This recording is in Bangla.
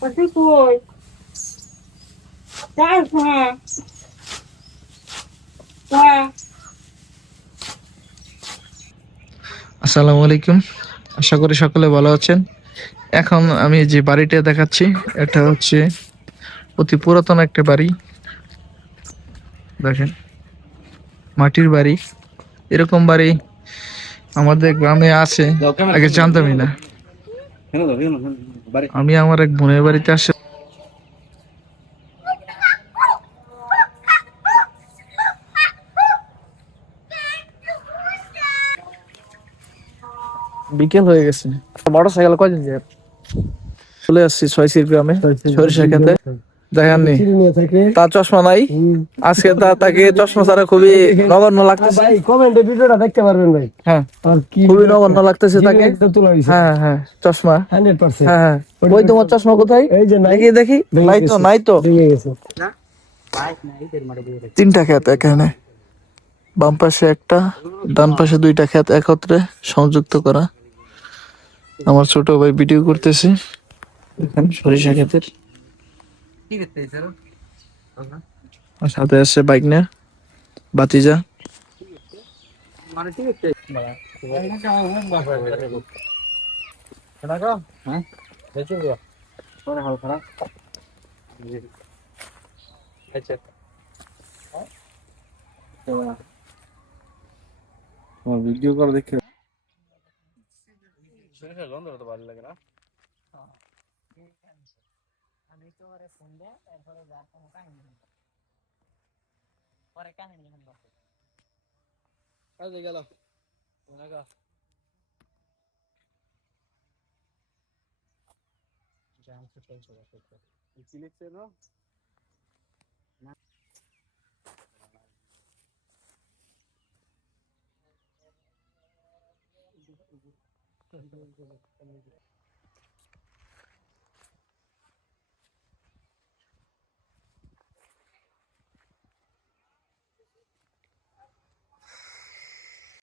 Wah. আসসালামু আলাইকুম। আশা করি সকলে ভালো আছেন। এখন আমি যে বাড়িটা দেখাচ্ছি, এটা হচ্ছে অতি পুরাতন একটা বাড়ি। দেখেন, মাটির বাড়ি। এরকম বাড়ি আমাদের গ্রামে আছে, আগে জানতামই না। আমি আমার এক বোনের বাড়িতে আসে। বিকেল হয়ে গেছে। মোটর সাইকেল কয়দিন যায়? চলে আসছি ছয় গ্রামে সরিষা খেতে দেখাননি তার চশমা নাই। আজকে তা তাকে চশমা ছাড়া খুবই নগণ্য লাগতেছে। ভাই কমেন্টে ভিডিওটা দেখতে পারবেন ভাই। হ্যাঁ। খুবই নগণ্য লাগতেছে তাকে। হ্যাঁ হ্যাঁ চশমা। Hundred percent. হ্যাঁ হ্যাঁ। ওই তোমার চশমা কোথায়? এই যে নাই। দেখি। দেখি নাই তো নাই তো। তিনটা ক্ষেত এখানে। বাম পাশে একটা ডান পাশে দুইটা ক্ষেত একত্রে সংযুক্ত করা। আমার ছোট ভাই ভিডিও করতেছে। এখানে সরিষা ক্ষেতের সাথে আসছে বাইক না বাতিজা ভিডিও কল হ্যাঁ? আচ্ছা। দেখে গন্ধ তো ভালো লাগে না? আমি তোমারে ফোন দেব তারপরে যার কোনো কাহিনী শুনব। পরে কাহিনী শুনব। আজ গেল লাগা জাম সে